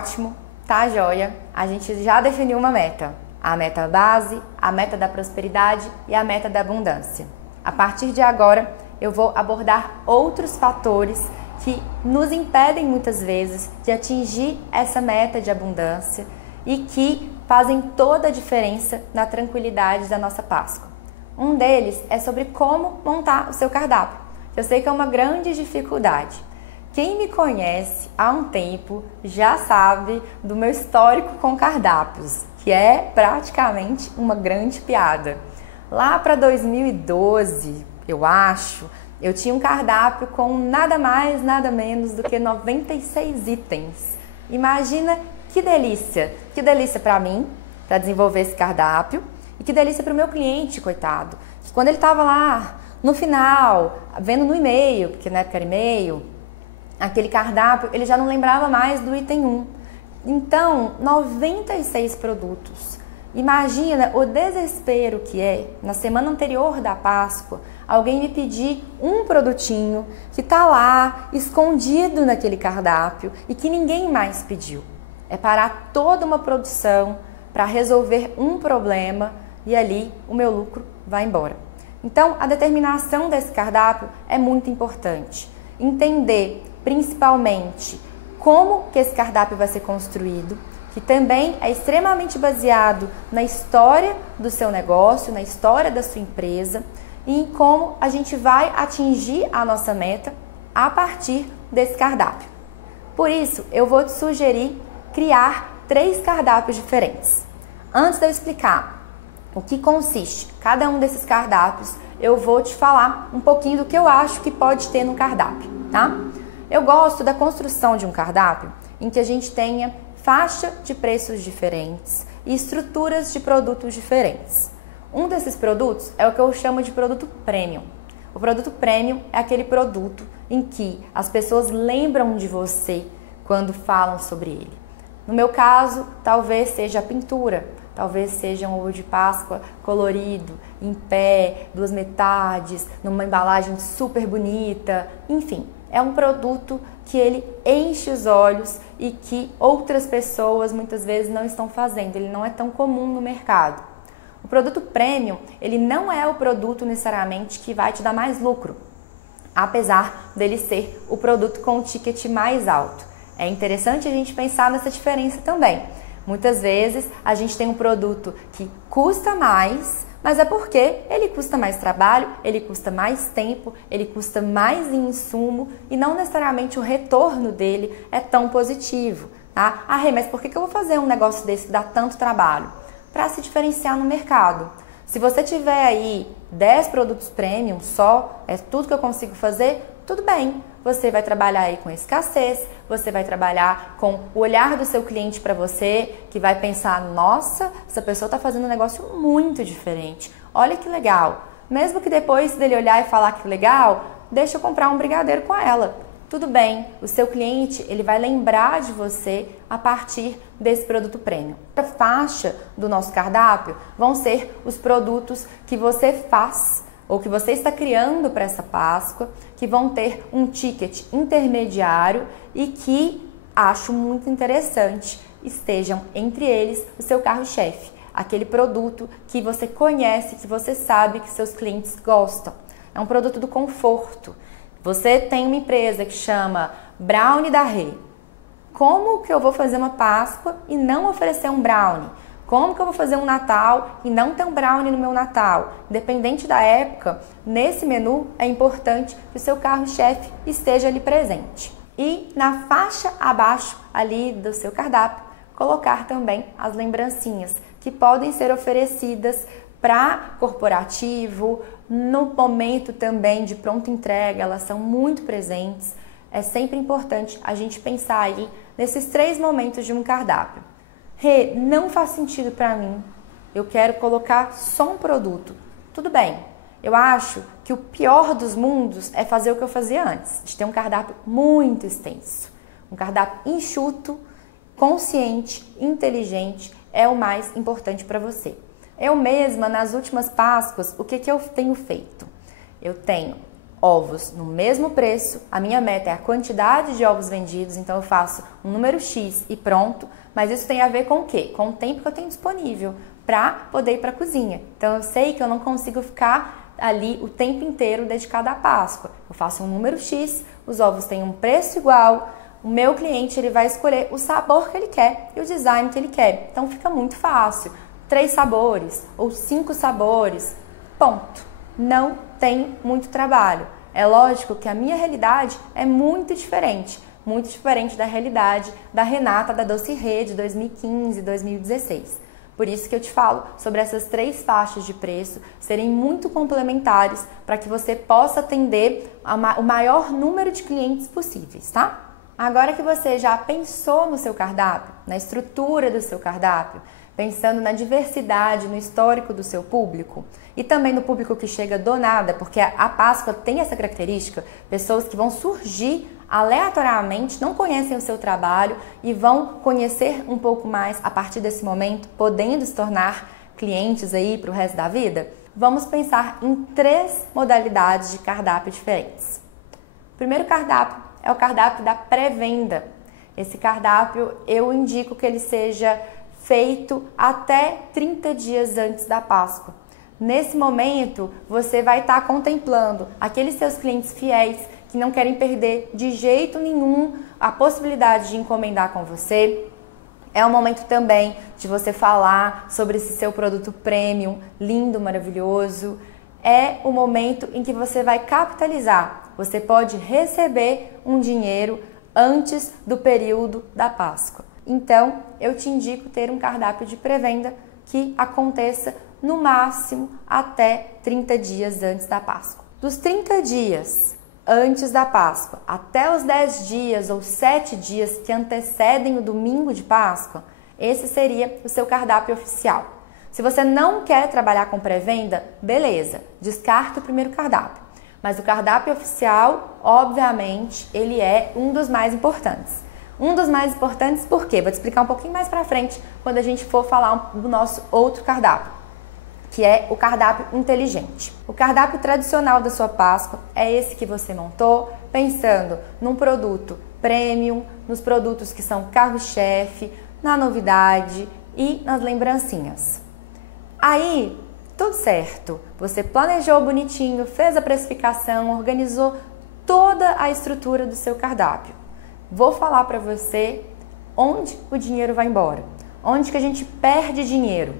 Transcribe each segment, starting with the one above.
ótimo, tá joia. A gente já definiu uma meta. A meta base, a meta da prosperidade e a meta da abundância. A partir de agora, eu vou abordar outros fatores que nos impedem muitas vezes de atingir essa meta de abundância e que fazem toda a diferença na tranquilidade da nossa Páscoa. Um deles é sobre como montar o seu cardápio. Eu sei que é uma grande dificuldade. Quem me conhece há um tempo já sabe do meu histórico com cardápios, que é praticamente uma grande piada. Lá para 2012, eu acho, eu tinha um cardápio com nada mais, nada menos do que 96 itens. Imagina que delícia para mim, para desenvolver esse cardápio, e que delícia para o meu cliente, coitado. Que quando ele estava lá, no final, vendo no e-mail, porque na época era e-mail, aquele cardápio, ele já não lembrava mais do item 1. Então, 96 produtos. Imagina o desespero que é, na semana anterior da Páscoa, alguém me pedir um produtinho que está lá, escondido naquele cardápio e que ninguém mais pediu. É parar toda uma produção para resolver um problema e ali o meu lucro vai embora. Então, a determinação desse cardápio é muito importante. Entender, principalmente, como que esse cardápio vai ser construído, que também é extremamente baseado na história do seu negócio, na história da sua empresa e em como a gente vai atingir a nossa meta a partir desse cardápio. Por isso, eu vou te sugerir criar 3 cardápios diferentes. Antes de eu explicar o que consiste cada um desses cardápios, eu vou te falar um pouquinho do que eu acho que pode ter no cardápio, tá? Eu gosto da construção de um cardápio em que a gente tenha faixa de preços diferentes e estruturas de produtos diferentes. Um desses produtos é o que eu chamo de produto premium. O produto premium é aquele produto em que as pessoas lembram de você quando falam sobre ele. No meu caso, talvez seja a pintura, talvez seja um ovo de Páscoa colorido, em pé, 2 metades, numa embalagem super bonita, enfim. É um produto que ele enche os olhos e que outras pessoas muitas vezes não estão fazendo, ele não é tão comum no mercado. O produto premium, ele não é o produto necessariamente que vai te dar mais lucro, apesar dele ser o produto com o ticket mais alto. É interessante a gente pensar nessa diferença também. Muitas vezes a gente tem um produto que custa mais, mas é porque ele custa mais trabalho, ele custa mais tempo, ele custa mais em insumo e não necessariamente o retorno dele é tão positivo, tá? Ah, Rê, mas por que eu vou fazer um negócio desse que dá tanto trabalho? Para se diferenciar no mercado. Se você tiver aí 10 produtos premium só, é tudo que eu consigo fazer, tudo bem. Você vai trabalhar aí com escassez, você vai trabalhar com o olhar do seu cliente para você, que vai pensar, nossa, essa pessoa está fazendo um negócio muito diferente. Olha que legal. Mesmo que depois dele olhar e falar que legal, deixa eu comprar um brigadeiro com ela. Tudo bem, o seu cliente ele vai lembrar de você a partir desse produto premium. A faixa do nosso cardápio vão ser os produtos que você faz ou que você está criando para essa Páscoa, que vão ter um ticket intermediário e que acho muito interessante estejam entre eles o seu carro-chefe, aquele produto que você conhece, que você sabe que seus clientes gostam. É um produto do conforto. Você tem uma empresa que chama Brownie da Rê. Como que eu vou fazer uma Páscoa e não oferecer um brownie? Como que eu vou fazer um Natal e não ter um brownie no meu Natal? Independente da época, nesse menu é importante que o seu carro-chefe esteja ali presente. E na faixa abaixo ali do seu cardápio, colocar também as lembrancinhas que podem ser oferecidas para corporativo, no momento também de pronta entrega, elas são muito presentes. É sempre importante a gente pensar aí nesses 3 momentos de um cardápio. Rê, não faz sentido para mim, eu quero colocar só um produto. Tudo bem, eu acho que o pior dos mundos é fazer o que eu fazia antes, de ter um cardápio muito extenso. Um cardápio enxuto, consciente, inteligente, é o mais importante para você. Eu mesma, nas últimas Páscoas, o que eu tenho feito? Eu tenho ovos no mesmo preço, a minha meta é a quantidade de ovos vendidos, então eu faço um número X e pronto, mas isso tem a ver com o quê? Com o tempo que eu tenho disponível para poder ir para a cozinha. Então eu sei que eu não consigo ficar ali o tempo inteiro dedicado à Páscoa. Eu faço um número X, os ovos têm um preço igual, o meu cliente ele vai escolher o sabor que ele quer e o design que ele quer. Então fica muito fácil. 3 sabores ou 5 sabores, ponto. Não tem muito trabalho. É lógico que a minha realidade é muito diferente da realidade da Renata da Doce Rê de 2015 e 2016. Por isso que eu te falo sobre essas 3 faixas de preço serem muito complementares para que você possa atender o maior número de clientes possíveis, tá? Agora que você já pensou no seu cardápio, na estrutura do seu cardápio, pensando na diversidade, no histórico do seu público e também no público que chega do nada, porque a Páscoa tem essa característica, pessoas que vão surgir aleatoriamente, não conhecem o seu trabalho e vão conhecer um pouco mais a partir desse momento, podendo se tornar clientes aí para o resto da vida. Vamos pensar em 3 modalidades de cardápio diferentes. O primeiro cardápio é o cardápio da pré-venda. Esse cardápio eu indico que ele seja feito até 30 dias antes da Páscoa. Nesse momento, você vai estar contemplando aqueles seus clientes fiéis que não querem perder de jeito nenhum a possibilidade de encomendar com você. É o momento também de você falar sobre esse seu produto premium, lindo, maravilhoso. É o momento em que você vai capitalizar. Você pode receber um dinheiro antes do período da Páscoa. Então, eu te indico ter um cardápio de pré-venda que aconteça no máximo até 30 dias antes da Páscoa. Dos 30 dias antes da Páscoa até os 10 dias ou 7 dias que antecedem o domingo de Páscoa, esse seria o seu cardápio oficial. Se você não quer trabalhar com pré-venda, beleza, descarta o primeiro cardápio. Mas o cardápio oficial, obviamente, ele é um dos mais importantes. Um dos mais importantes por quê? Vou te explicar um pouquinho mais pra frente quando a gente for falar do nosso outro cardápio, que é o cardápio inteligente. O cardápio tradicional da sua Páscoa é esse que você montou, pensando num produto premium, nos produtos que são carro-chefe, na novidade e nas lembrancinhas. Aí, tudo certo, você planejou bonitinho, fez a precificação, organizou toda a estrutura do seu cardápio. Vou falar para você onde o dinheiro vai embora, onde que a gente perde dinheiro.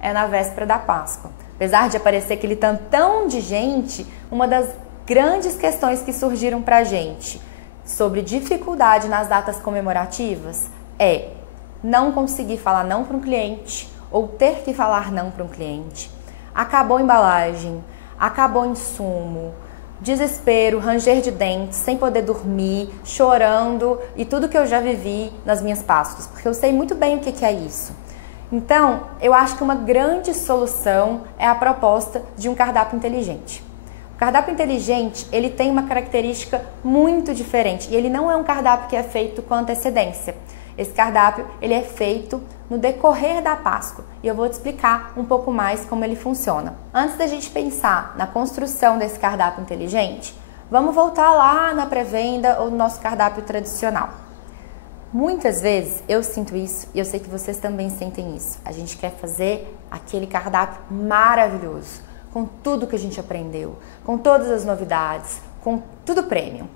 É na véspera da Páscoa. Apesar de aparecer aquele tantão de gente, uma das grandes questões que surgiram pra gente sobre dificuldade nas datas comemorativas é não conseguir falar não para um cliente ou ter que falar não para um cliente. Acabou a embalagem, acabou o insumo, desespero, ranger de dentes, sem poder dormir, chorando e tudo que eu já vivi nas minhas Páscoas, porque eu sei muito bem o que é isso. Então, eu acho que uma grande solução é a proposta de um cardápio inteligente. O cardápio inteligente, ele tem uma característica muito diferente e ele não é um cardápio que é feito com antecedência. Esse cardápio, ele é feito no decorrer da Páscoa e eu vou te explicar um pouco mais como ele funciona. Antes da gente pensar na construção desse cardápio inteligente, vamos voltar lá na pré-venda ou no nosso cardápio tradicional. Muitas vezes eu sinto isso e eu sei que vocês também sentem isso. A gente quer fazer aquele cardápio maravilhoso, com tudo que a gente aprendeu, com todas as novidades, com tudo premium.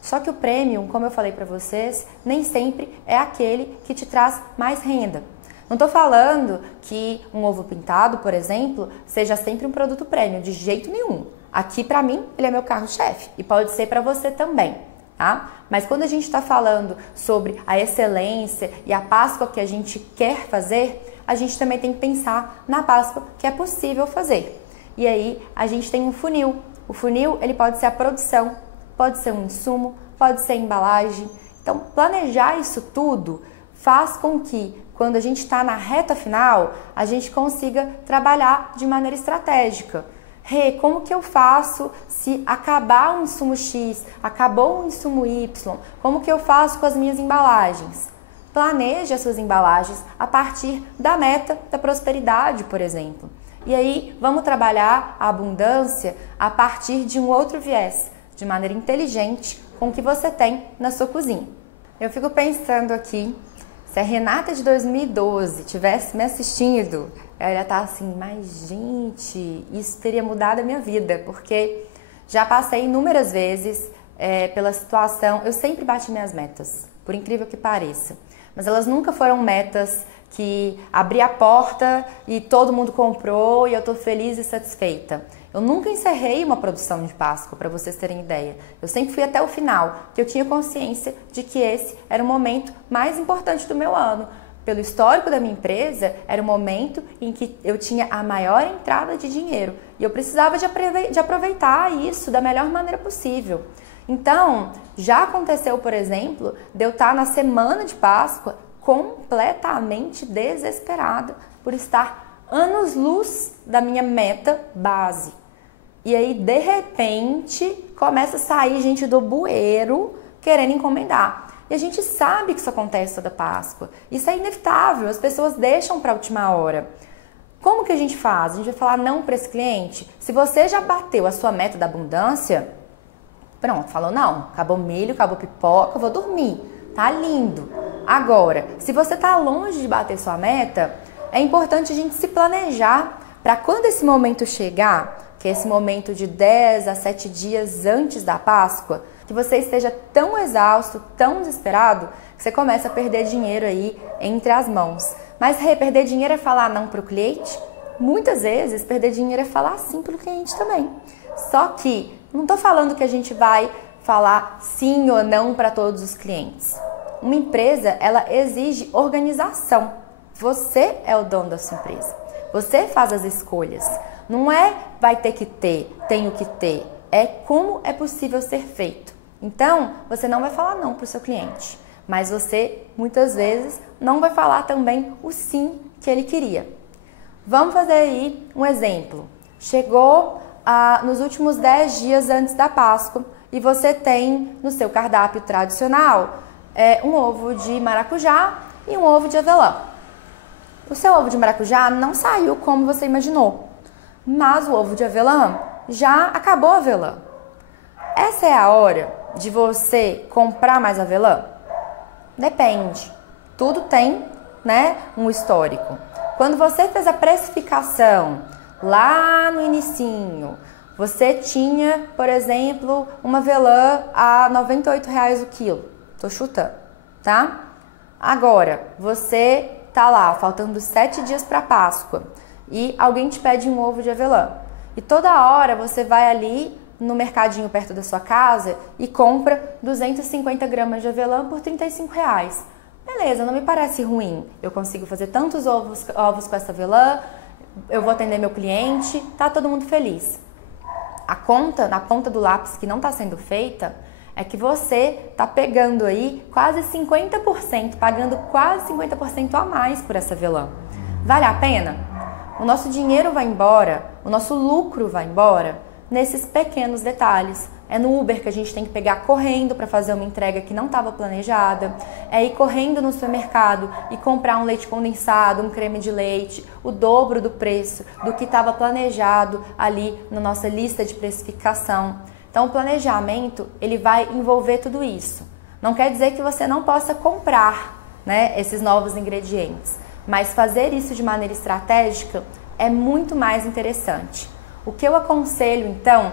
Só que o premium, como eu falei para vocês, nem sempre é aquele que te traz mais renda. Não estou falando que um ovo pintado, por exemplo, seja sempre um produto premium, de jeito nenhum. Aqui, para mim, ele é meu carro-chefe e pode ser para você também. Tá? Mas quando a gente está falando sobre a excelência e a Páscoa que a gente quer fazer, a gente também tem que pensar na Páscoa que é possível fazer. E aí a gente tem um funil. O funil, ele pode ser a produção, pode ser um insumo, pode ser a embalagem. Então, planejar isso tudo faz com que, quando a gente está na reta final, a gente consiga trabalhar de maneira estratégica. Como que eu faço se acabar um insumo X, acabou um insumo Y? Como que eu faço com as minhas embalagens? Planeje as suas embalagens a partir da meta da prosperidade, por exemplo. E aí, vamos trabalhar a abundância a partir de um outro viés, de maneira inteligente, com o que você tem na sua cozinha. Eu fico pensando aqui, se a Renata de 2012 tivesse me assistindo, ela ia estar assim, mas gente, isso teria mudado a minha vida, porque já passei inúmeras vezes pela situação, eu sempre bati minhas metas, por incrível que pareça, mas elas nunca foram metas que abri a porta e todo mundo comprou e eu tô feliz e satisfeita. Eu nunca encerrei uma produção de Páscoa, para vocês terem ideia. Eu sempre fui até o final, porque eu tinha consciência de que esse era o momento mais importante do meu ano. Pelo histórico da minha empresa, era o momento em que eu tinha a maior entrada de dinheiro e eu precisava de aproveitar isso da melhor maneira possível. Então, já aconteceu, por exemplo, de eu estar na semana de Páscoa completamente desesperada por estar anos-luz da minha meta base. E aí, de repente, começa a sair gente do bueiro querendo encomendar. E a gente sabe que isso acontece toda Páscoa. Isso é inevitável, as pessoas deixam para a última hora. Como que a gente faz? A gente vai falar não para esse cliente? Se você já bateu a sua meta da abundância, pronto, falou não, acabou milho, acabou pipoca, vou dormir. Tá lindo. Agora, se você está longe de bater sua meta, é importante a gente se planejar para quando esse momento chegar, que é esse momento de 10 a 7 dias antes da Páscoa, que você esteja tão exausto, tão desesperado, que você começa a perder dinheiro aí entre as mãos. Mas perder dinheiro é falar não para o cliente? Muitas vezes, perder dinheiro é falar sim para o cliente também. Só que, não estou falando que a gente vai falar sim ou não para todos os clientes. Uma empresa, ela exige organização. Você é o dono da sua empresa. Você faz as escolhas. Não é vai ter que ter, tenho que ter. É como é possível ser feito. Então, você não vai falar não para o seu cliente. Mas você, muitas vezes, não vai falar também o sim que ele queria. Vamos fazer aí um exemplo. Chegou nos últimos 10 dias antes da Páscoa e você tem no seu cardápio tradicional um ovo de maracujá e um ovo de avelã. O seu ovo de maracujá não saiu como você imaginou, mas o ovo de avelã já acabou a avelã. Essa é a hora de você comprar mais avelã? Depende. Tudo tem, um histórico. Quando você fez a precificação lá no inicinho, você tinha, por exemplo, uma avelã a R$ 98,00 o quilo. Tô chutando, tá? Agora, você tá lá, faltando 7 dias para Páscoa, e alguém te pede um ovo de avelã. E toda hora você vai ali no mercadinho perto da sua casa e compra 250 gramas de avelã por R$ 35,00. Beleza, não me parece ruim. Eu consigo fazer tantos ovos com essa avelã, eu vou atender meu cliente, tá todo mundo feliz. A conta, na ponta do lápis que não está sendo feita, é que você tá pegando aí quase 50%, pagando quase 50% a mais por essa avelã. Vale a pena? O nosso dinheiro vai embora, o nosso lucro vai embora nesses pequenos detalhes. É no Uber que a gente tem que pegar correndo para fazer uma entrega que não estava planejada, é ir correndo no supermercado e comprar um leite condensado, um creme de leite, o dobro do preço do que estava planejado ali na nossa lista de precificação. Então o planejamento, ele vai envolver tudo isso. Não quer dizer que você não possa comprar, esses novos ingredientes, mas fazer isso de maneira estratégica é muito mais interessante. O que eu aconselho, então,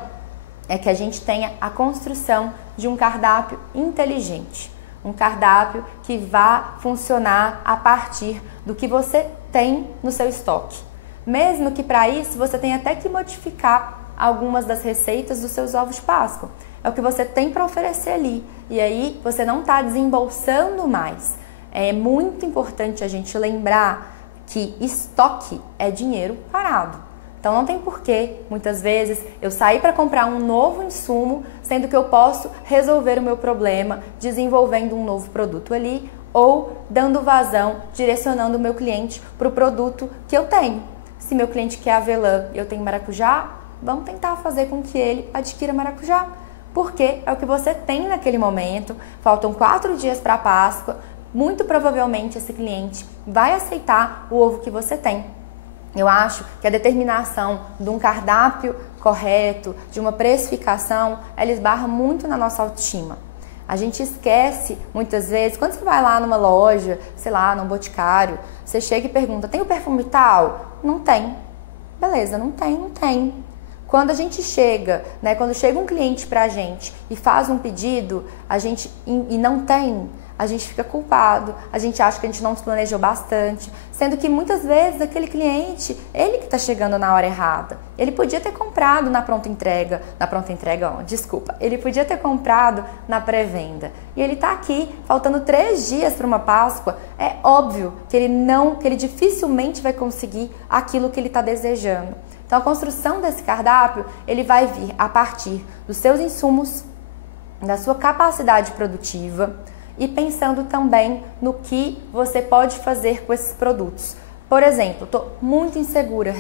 é que a gente tenha a construção de um cardápio inteligente. Um cardápio que vá funcionar a partir do que você tem no seu estoque. Mesmo que para isso você tenha até que modificar algumas das receitas dos seus ovos de Páscoa. É o que você tem para oferecer ali. E aí você não está desembolsando mais. É muito importante a gente lembrar que estoque é dinheiro parado. Então não tem porquê, muitas vezes, eu sair para comprar um novo insumo, sendo que eu posso resolver o meu problema desenvolvendo um novo produto ali ou dando vazão, direcionando o meu cliente para o produto que eu tenho. Se meu cliente quer avelã e eu tenho maracujá, vamos tentar fazer com que ele adquira maracujá, porque é o que você tem naquele momento. Faltam 4 dias para a Páscoa, muito provavelmente esse cliente vai aceitar o ovo que você tem. Eu acho que a determinação de um cardápio correto, de uma precificação, ela esbarra muito na nossa autoestima. A gente esquece, muitas vezes, quando você vai lá numa loja, sei lá, num boticário, você chega e pergunta, tem o perfume tal? Não tem. Beleza, não tem. Quando a gente chega, né, quando chega um cliente pra gente e faz um pedido, e não tem, a gente fica culpado, a gente acha que a gente não se planejou bastante, sendo que muitas vezes aquele cliente, ele que está chegando na hora errada. Ele podia ter comprado ele podia ter comprado na pré-venda. E ele está aqui, faltando 3 dias para uma Páscoa, é óbvio que ele dificilmente vai conseguir aquilo que ele está desejando. Então a construção desse cardápio, ele vai vir a partir dos seus insumos, da sua capacidade produtiva, e pensando também no que você pode fazer com esses produtos. Por exemplo, estou muito insegura,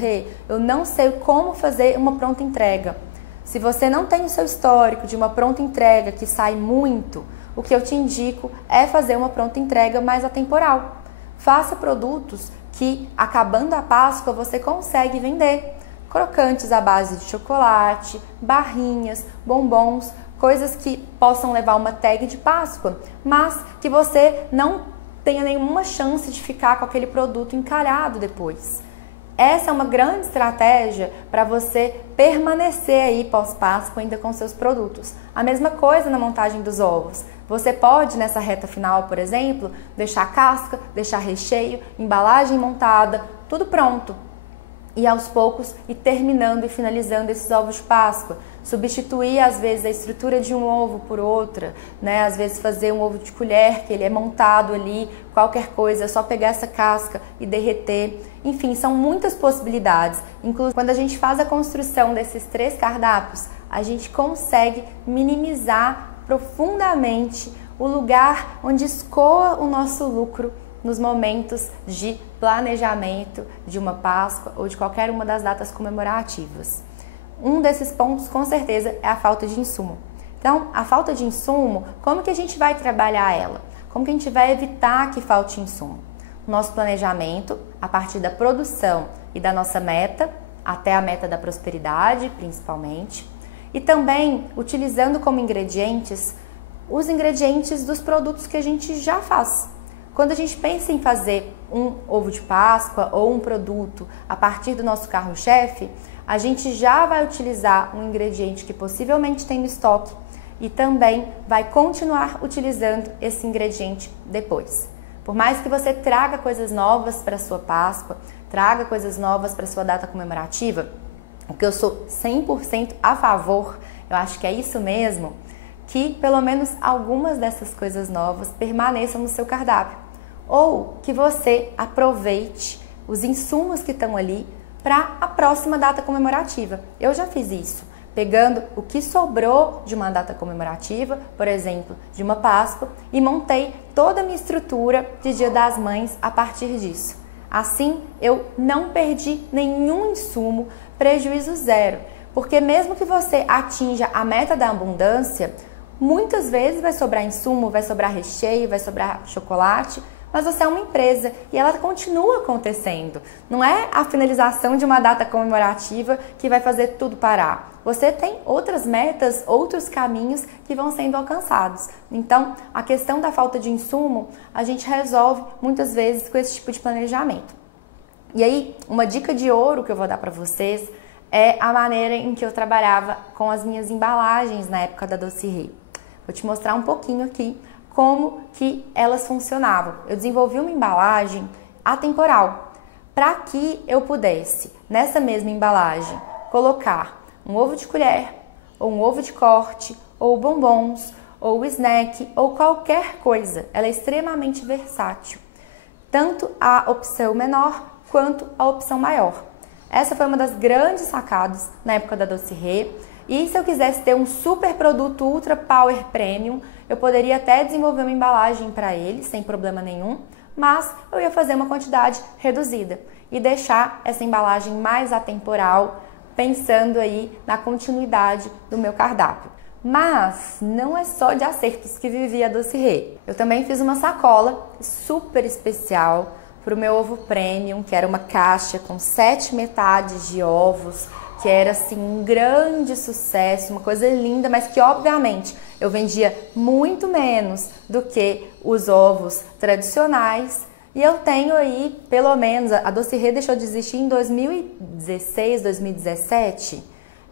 eu não sei como fazer uma pronta entrega. Se você não tem o seu histórico de uma pronta entrega que sai muito, o que eu te indico é fazer uma pronta entrega mais atemporal. Faça produtos que, acabando a Páscoa, você consegue vender. Crocantes à base de chocolate, barrinhas, bombons, coisas que possam levar uma tag de Páscoa, mas que você não tenha nenhuma chance de ficar com aquele produto encalhado depois. Essa é uma grande estratégia para você permanecer aí pós-Páscoa ainda com seus produtos. A mesma coisa na montagem dos ovos. Você pode, nessa reta final, por exemplo, deixar casca, deixar recheio, embalagem montada, tudo pronto. E aos poucos ir terminando e finalizando esses ovos de Páscoa. Substituir às vezes a estrutura de um ovo por outra, né? Às vezes fazer um ovo de colher, que ele é montado ali, qualquer coisa, é só pegar essa casca e derreter. Enfim, são muitas possibilidades. Inclusive, quando a gente faz a construção desses 3 cardápios, a gente consegue minimizar profundamente o lugar onde escoa o nosso lucro nos momentos de planejamento de uma Páscoa ou de qualquer uma das datas comemorativas. Um desses pontos, com certeza, é a falta de insumo. Então, a falta de insumo, como que a gente vai trabalhar ela? Como que a gente vai evitar que falte insumo? Nosso planejamento, a partir da produção e da nossa meta, até a meta da prosperidade, principalmente, e também utilizando como ingredientes os ingredientes dos produtos que a gente já faz. Quando a gente pensa em fazer um ovo de Páscoa ou um produto a partir do nosso carro-chefe, a gente já vai utilizar um ingrediente que possivelmente tem no estoque e também vai continuar utilizando esse ingrediente depois. Por mais que você traga coisas novas para a sua Páscoa, traga coisas novas para a sua data comemorativa, o que eu sou 100% a favor, eu acho que é isso mesmo, que pelo menos algumas dessas coisas novas permaneçam no seu cardápio. Ou que você aproveite os insumos que estão ali para a próxima data comemorativa. Eu já fiz isso, pegando o que sobrou de uma data comemorativa, por exemplo, de uma Páscoa, e montei toda a minha estrutura de Dia das Mães a partir disso. Assim, eu não perdi nenhum insumo, prejuízo zero, porque mesmo que você atinja a meta da abundância, muitas vezes vai sobrar insumo, vai sobrar recheio, vai sobrar chocolate, mas você é uma empresa e ela continua acontecendo. Não é a finalização de uma data comemorativa que vai fazer tudo parar. Você tem outras metas, outros caminhos que vão sendo alcançados. Então, a questão da falta de insumo, a gente resolve muitas vezes com esse tipo de planejamento. E aí, uma dica de ouro que eu vou dar para vocês é a maneira em que eu trabalhava com as minhas embalagens na época da Doce Rê. Vou te mostrar um pouquinho aqui como que elas funcionavam. Eu desenvolvi uma embalagem atemporal para que eu pudesse, nessa mesma embalagem, colocar um ovo de colher, ou um ovo de corte, ou bombons, ou snack, ou qualquer coisa. Ela é extremamente versátil. Tanto a opção menor quanto a opção maior. Essa foi uma das grandes sacadas na época da Doce Rê. E se eu quisesse ter um super produto Ultra Power Premium, eu poderia até desenvolver uma embalagem para ele, sem problema nenhum, mas eu ia fazer uma quantidade reduzida e deixar essa embalagem mais atemporal, pensando aí na continuidade do meu cardápio. Mas não é só de acertos que vivia a Doce Rê. Eu também fiz uma sacola super especial para o meu ovo premium, que era uma caixa com 7 metades de ovos, que era assim um grande sucesso, uma coisa linda, mas que obviamente eu vendia muito menos do que os ovos tradicionais. E eu tenho aí, pelo menos, a Doce Rê deixou de existir em 2016, 2017.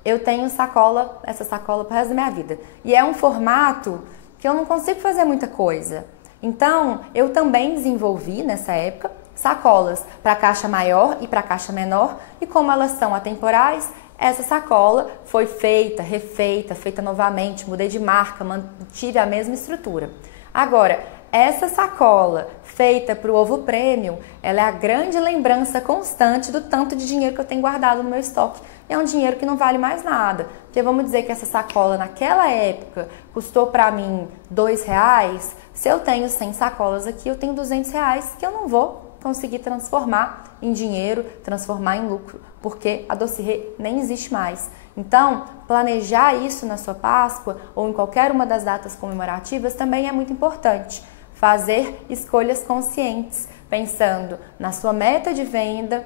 Eu tenho essa sacola pro resto da minha vida. E é um formato que eu não consigo fazer muita coisa. Então, eu também desenvolvi nessa época sacolas para caixa maior e para caixa menor, e como elas são atemporais, essa sacola foi feita, refeita, feita novamente, mudei de marca, mantive a mesma estrutura. Agora, essa sacola feita para o ovo premium, ela é a grande lembrança constante do tanto de dinheiro que eu tenho guardado no meu estoque. E é um dinheiro que não vale mais nada. Porque vamos dizer que essa sacola naquela época custou para mim R$2, se eu tenho 100 sacolas aqui, eu tenho R$200 que eu não vou conseguir transformar em dinheiro, transformar em lucro, porque a Doce Rê nem existe mais. Então, planejar isso na sua Páscoa ou em qualquer uma das datas comemorativas também é muito importante. Fazer escolhas conscientes, pensando na sua meta de venda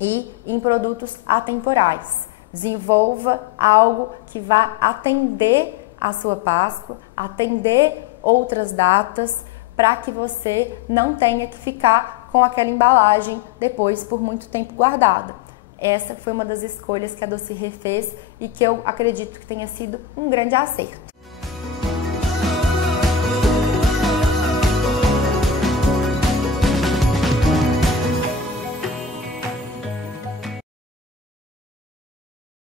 e em produtos atemporais. Desenvolva algo que vá atender a sua Páscoa, atender outras datas, para que você não tenha que ficar com aquela embalagem depois por muito tempo guardada. Essa foi uma das escolhas que a Doce Rê fez e que eu acredito que tenha sido um grande acerto.